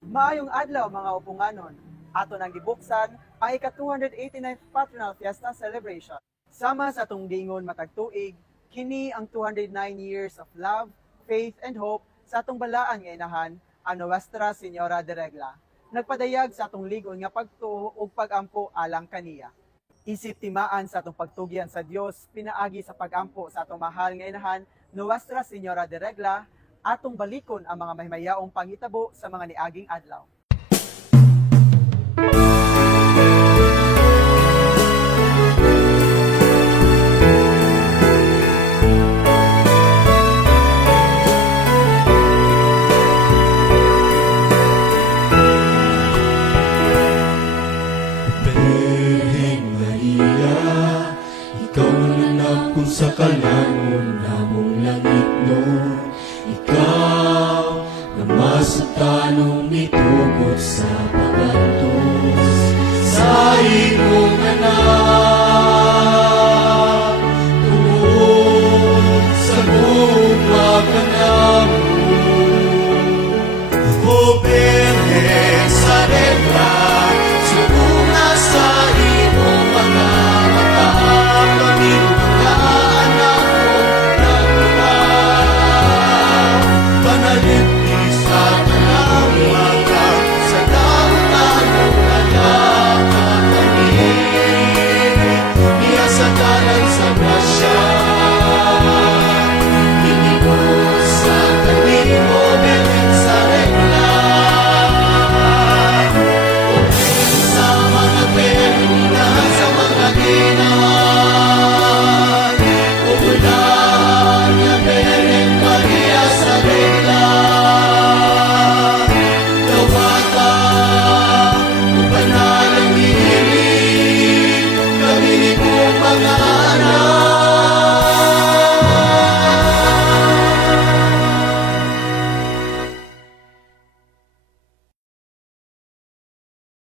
Maayong adlaw mga upunganon. Ato nang gibuksan ang ika-289th Patronal Fiesta Celebration. Sama sa atong dingon matag tuig, kini ang 209 years of love, faith, and hope sa atong balaan nga inahan, ang Nuestra Señora de Regla. Nagpadayag sa atong ligon nga pagtuo ug pagampo alang kaniya. Isip timaan sa atong pagtugyan sa Dios, pinaagi sa pagampo sa atong mahal nga inahan, Nuestra Señora de Regla, atong balikon ang mga mahimayaong panghitabo sa mga niaging adlaw. Birhen Maria, ikaw nanap kung sa kalangon namong langit no. Ikaw na masatanong nitugot sa pagantos sa imong anak.